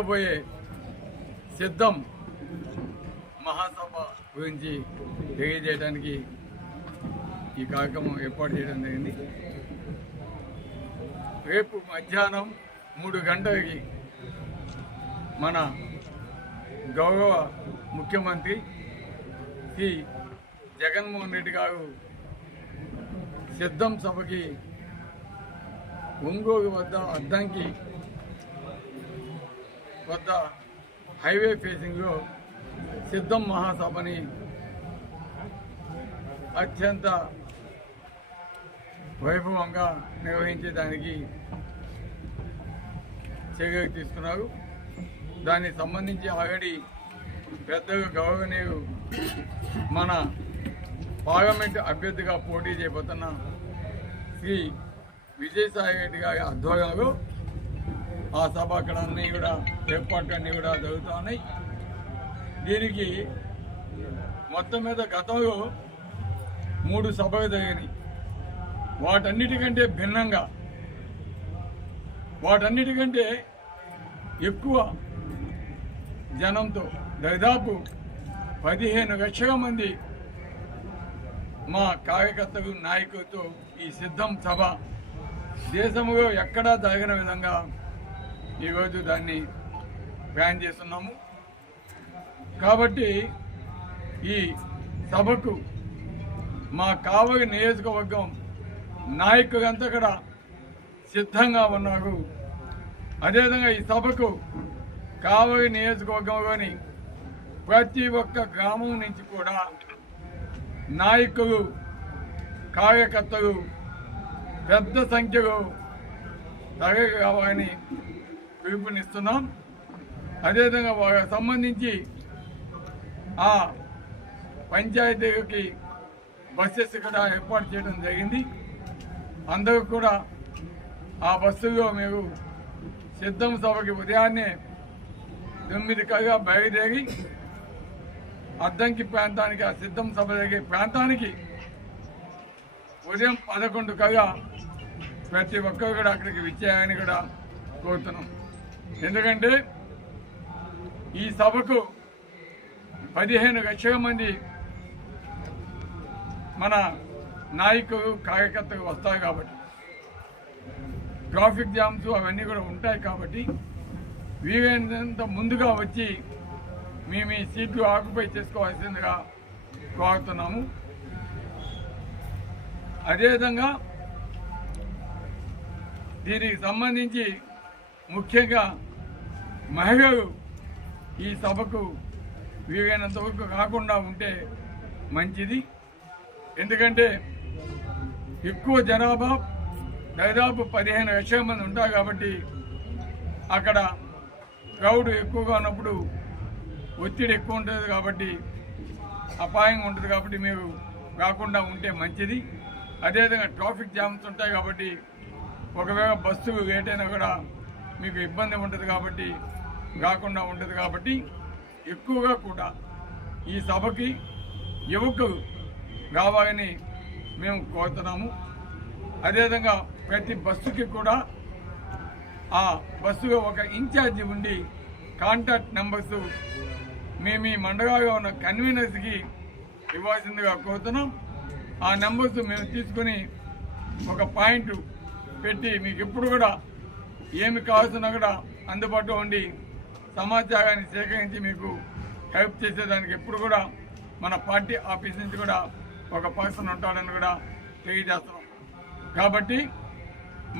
జరగబోయే సిద్ధం మహాసభ గురించి తెలియజేయడానికి ఈ కార్యక్రమం ఏర్పాటు చేయడం జరిగింది. రేపు మధ్యాహ్నం 3 గంటలకి మన గౌరవ ముఖ్యమంత్రి శ్రీ జగన్మోహన్ రెడ్డి గారు సిద్ధం సభకి ఒంగోలు వద్ద అద్దంకి వద్ద హైవే ఫేసింగ్లో సిద్ధం మహాసభని అత్యంత వైభవంగా నిర్వహించేదానికి చర్యలు తీసుకున్నారు. దానికి సంబంధించి ఆల్రెడీ పెద్దగా గౌరవనీయులు మన పార్లమెంటు అభ్యర్థిగా పోటీ చేయబోతున్న శ్రీ విజయసాయి రెడ్డి గారి ఆధ్వర్యంలో ఆ సభ అక్కడ అన్నీ కూడా ఏర్పాట్లన్నీ కూడా జరుగుతూ ఉన్నాయి. దీనికి మొత్తం మీద గతంలో 3 సభలు జరిగినాయి. వాటన్నిటికంటే భిన్నంగా వాటన్నిటికంటే ఎక్కువ జనంతో దాదాపు 15 లక్షల మంది మా కార్యకర్తలు నాయకులతో ఈ సిద్ధం సభ దేశంలో ఎక్కడా జరగని విధంగా ఈరోజు దాన్ని ప్లాన్ చేస్తున్నాము. కాబట్టి ఈ సభకు మా కావలి నియోజకవర్గం నాయకులంతా కూడా సిద్ధంగా ఉన్నారు. అదేవిధంగా ఈ సభకు కావలి నియోజకవర్గంలోని ప్రతి ఒక్క గ్రామం నుంచి కూడా నాయకులు కార్యకర్తలు పెద్ద సంఖ్యలో తరలి రావాలని పిలుపునిస్తున్నాం. అదేవిధంగా వారికి సంబంధించి ఆ పంచాయతీకి బస్సెస్ కూడా ఏర్పాటు చేయడం జరిగింది. అందరూ కూడా ఆ బస్సులో మీరు సిద్ధం సభకి ఉదయాన్నే 9 కల్లా బయలుదేరి అద్దంకి ప్రాంతానికి ఆ సిద్ధం సభ జరిగే ప్రాంతానికి ఉదయం 11 కల్లా ప్రతి ఒక్కరు కూడా అక్కడికి విచ్చేయాలని కూడా కోరుతున్నాం. ఎందుకంటే ఈ సభకు 15 లక్షల మంది మన నాయకులు కార్యకర్తలు వస్తాయి కాబట్టి ట్రాఫిక్ జామ్స్ అవన్నీ కూడా ఉంటాయి. కాబట్టి వీలైనంత ముందుగా వచ్చి మేము ఈ సీట్లు ఆక్యుపై చేసుకోవాల్సిందిగా కోరుతున్నాము. అదేవిధంగా దీనికి సంబంధించి ముఖ్యంగా మహిళలు ఈ సభకు వీలైనంత వరకు కాకుండా ఉంటే మంచిది. ఎందుకంటే ఎక్కువ జనాభా దాదాపు 15 లక్షల మంది ఉంటారు కాబట్టి అక్కడ క్రౌడ్ ఎక్కువగా ఉన్నప్పుడు ఒత్తిడి ఎక్కువ ఉంటుంది కాబట్టి అపాయంగా ఉంటుంది. కాబట్టి మీరు రాకుండా ఉంటే మంచిది. అదేవిధంగా ట్రాఫిక్ జామ్స్ ఉంటాయి కాబట్టి ఒకవేళ బస్సు లేట్ అయినా కూడా మీకు ఇబ్బంది ఉంటుంది కాబట్టి రాకుండా ఉంటుంది. కాబట్టి ఎక్కువగా కూడా ఈ సభకి యువకులు రావాలని మేము కోరుతున్నాము. అదేవిధంగా ప్రతి బస్సుకి కూడా ఆ బస్సులో ఒక ఇన్ఛార్జి ఉండి కాంటాక్ట్ నెంబర్స్ మేము ఈ మండలాల్లో ఉన్న కన్వీనర్స్కి ఇవ్వాల్సిందిగా కోరుతున్నాం. ఆ నెంబర్స్ మేము తీసుకుని ఒక పాయింట్ పెట్టి మీకు ఎప్పుడు కూడా ఏమి కావాల్సినా కూడా అందుబాటులో ఉండి సమాచారాన్ని సేకరించి మీకు హెల్ప్ చేసేదానికి ఎప్పుడు కూడా మన పార్టీ ఆఫీస్ నుంచి కూడా ఒక పర్సన్ ఉంటాడని కూడా తెలియజేస్తున్నాం. కాబట్టి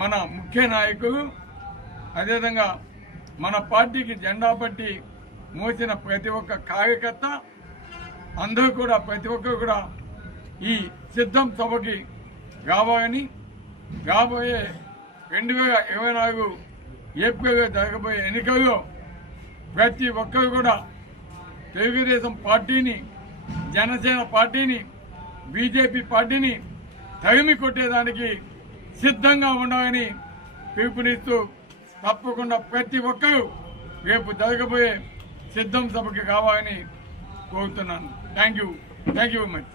మన ముఖ్య నాయకులు అదేవిధంగా మన పార్టీకి జెండా పట్టి మోసిన ప్రతి ఒక్క కార్యకర్త అందరూ కూడా ప్రతి ఒక్కరు కూడా ఈ సిద్ధం సభకి రావాలని రాబోయే 2024 ఏప్రిల్లో జరగబోయే ఎన్నికల్లో ప్రతి ఒక్కరు కూడా తెలుగుదేశం పార్టీని, జనసేన పార్టీని, బీజేపీ పార్టీని తరిమి కొట్టేదానికి సిద్ధంగా ఉండాలని పిలుపునిస్తూ తప్పకుండా ప్రతి ఒక్కరూ రేపు జరగబోయే సిద్ధం సభకి కావాలని కోరుతున్నాను. Thank you very much.